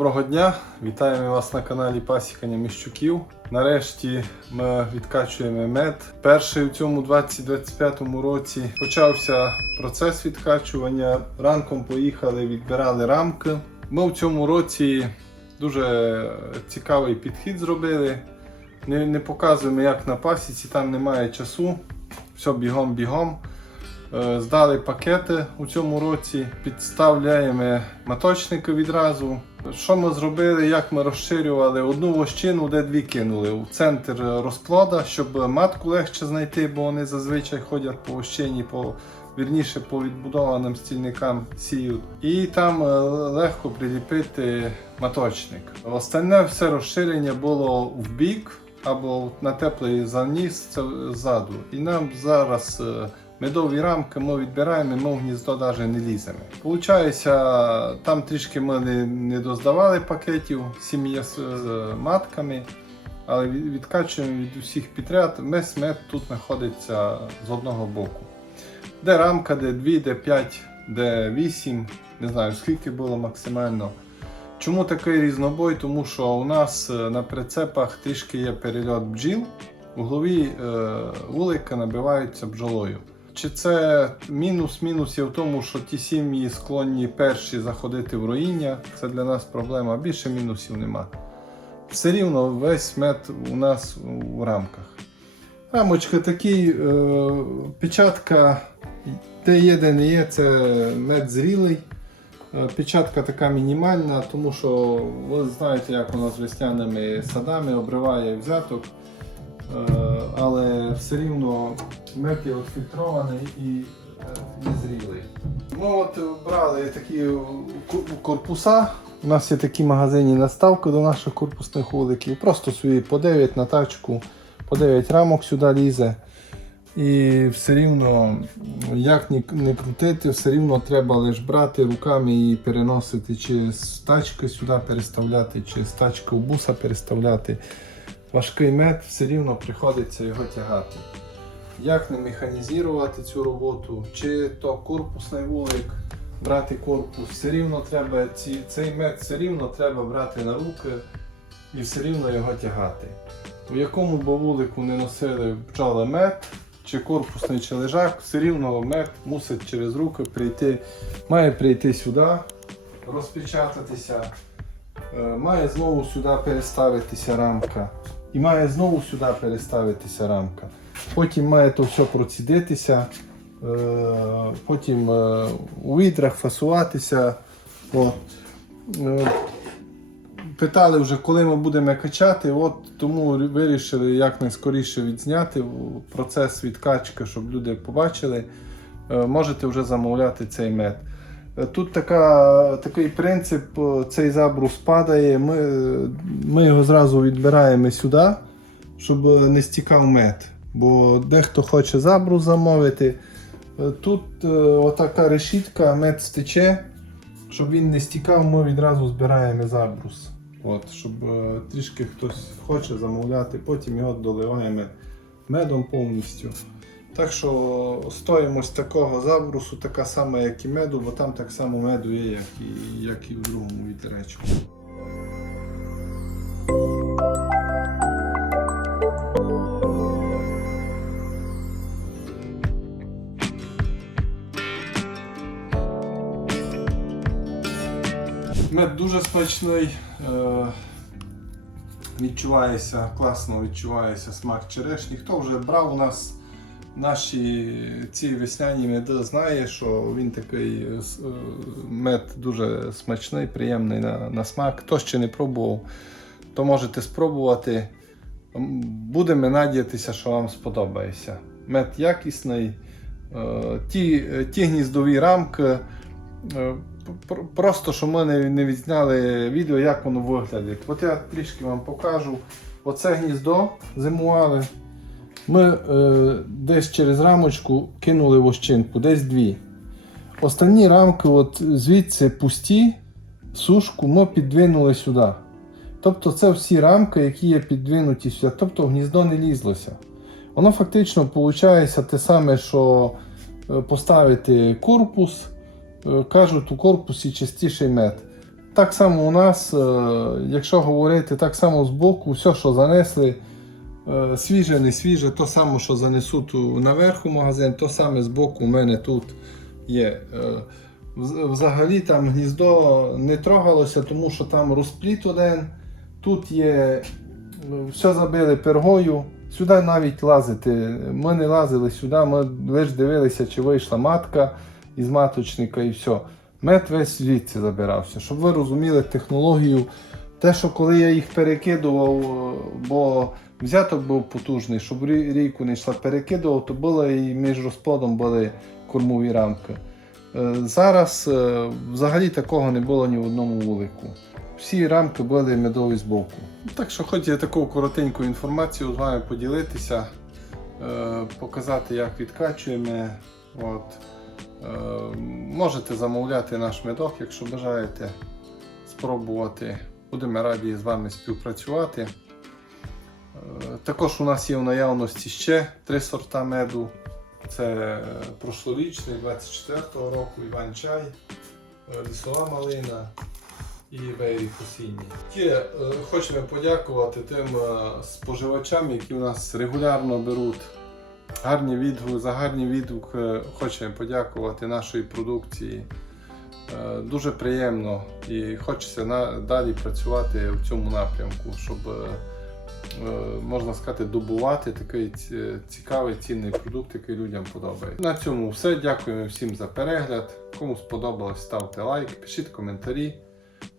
Доброго дня! Вітаємо вас на каналі Пасікання Міщуків. Нарешті ми відкачуємо мед. Перший у цьому 2025 році почався процес відкачування. Ранком поїхали, відбирали рамки. Ми в цьому році дуже цікавий підхід зробили. Не, не показуємо, як на пасіці, там немає часу. Все бігом-бігом. Е, Здали пакети у цьому році, підставляємо маточники відразу. Що ми зробили, як ми розширювали одну вощину, де дві кинули у центр розплода, щоб матку легше знайти, бо вони зазвичай ходять по вощині, по вірніше по відбудованим стільникам сіють. І там е, легко приліпити маточник. Остальне все розширення було в бік або на теплий заніс це ззаду. І нам зараз. Е, Медові рамки ми відбираємо, ми в гніздо навіть не ліземо. Получається, там трішки ми не, доздавали пакетів, сім'я з, з матками, але відкачуємо від усіх підряд. Весь мед тут знаходиться з одного боку. Де рамка, де 2, де 5, де 8, не знаю скільки було максимально. Чому такий різнобой? Тому що у нас е, на прицепах трішки є перельот бджіл, углові е, вулики набиваються бджолою. Чи це мінус-мінус є в тому, що ті сім'ї склонні перші заходити в руїння, це для нас проблема, більше мінусів нема. Все рівно весь мед у нас у рамках. Рамочка такі, е, печатка, де є, де не є, це мед зрілий. Е, Печатка така мінімальна, тому що ви знаєте, як воно з весняними садами обриває взяток. Е, але все рівно мед є фільтрований і е, незрілий. Ми от брали такі корпуса. У нас є такі магазинні наставки до наших корпусних вуликів. Просто собі по 9 на тачку, по 9 рамок сюди лізе. І все рівно, як не крутити, все рівно треба лише брати руками і переносити, чи з тачки сюди переставляти, чи з тачки в буса переставляти. Важкий мед, все рівно приходиться його тягати. Як не механізувати цю роботу, чи то корпусний вулик, брати корпус, все рівно треба ці, цей мед все рівно треба брати на руки і все рівно його тягати. У якому б вулику не носили бджоли мед, чи корпусний, чи лежак, все рівно мед мусить через руки прийти, має прийти сюди, розпечататися, е, має знову сюди переставитися рамка. І має знову сюди переставитися рамка. Потім має то все процідитися, е, потім е, у відрах фасуватися. От. Е, Питали вже, коли ми будемо качати, от тому вирішили якнайскоріше відзняти процес відкачки, щоб люди побачили. Можете вже замовляти цей мед. Тут така, такий принцип, цей забрус падає, ми, ми його зразу відбираємо сюди, щоб не стікав мед. Бо дехто хоче забрус замовити. Е, Тут е, отака решітка, мед стече. Щоб він не стікав, ми відразу збираємо забрус. От, щоб е, трішки хтось хоче замовляти, потім його доливаємо медом повністю. Так що стоїмость такого забрусу така сама, як і меду, бо там так само меду є, як і, як і в другому вітеречку. Мед дуже смачний. Е, відчувається, класно відчувається смак черешні. Хто вже брав у нас наші ці весняні меди, знає, що він такий е, е, мед дуже смачний, приємний на, на смак. Хто ще не пробував, то можете спробувати. Будемо надіятися, що вам сподобається. Мед якісний. Ті, ті гніздові рамки. Пр- Просто що ми не, відзняли відео, як воно виглядає. От я трішки вам покажу. Оце гніздо зимували. Ми е, десь через рамочку кинули вощинку, десь дві. Останні рамки, от звідси пусті, сушку ми підвинули сюди. Тобто це всі рамки, які є підвинуті сюди, тобто гніздо не лізлося. Воно фактично виходить те саме, що е, поставити корпус, кажуть, у корпусі чистіший мед. так само у нас, е, якщо говорити так само з боку, все, що занесли, е, свіже, не свіже, то саме, що занесуть у- наверх у магазин, то саме з боку у мене тут є. Е, Взагалі там гніздо не трогалося, тому що там розпліт один. Тут є е, все забили пергою. Сюди навіть лазити. Ми не лазили сюди, ми лише дивилися, чи вийшла матка із маточника і все. Мед весь звідси забирався. Щоб ви розуміли технологію. Те, що коли я їх перекидував, е, бо взяток був потужний, щоб рійку не йшла, перекидував, то було і між розплодом були кормові рамки. Е, Зараз е, взагалі такого не було ні в одному вулику. Всі рамки були медові з боку. Так що хоч я таку коротеньку інформацію з вами поділитися, показати, як відкачуємо. От. Е, Можете замовляти наш медок, якщо бажаєте спробувати. Будемо раді з вами співпрацювати. Е, Також у нас є в наявності ще три сорта меду. Це е, прошлорічний 24-го року Іван Чай, лісова малина і Бейрі Фусінні. Е, хочемо подякувати тим споживачам, які у нас регулярно беруть гарні відгуки, за гарні відгуки хочемо подякувати нашої продукції. Е, Дуже приємно і хочеться далі працювати в цьому напрямку, щоб е, е, можна сказати, добувати такий цікавий цінний продукт, який людям подобається. На цьому все. Дякуємо всім за перегляд. Кому сподобалось, ставте лайк, пишіть коментарі.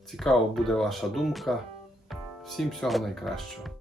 Цікаво буде ваша думка. Всім всього найкращого.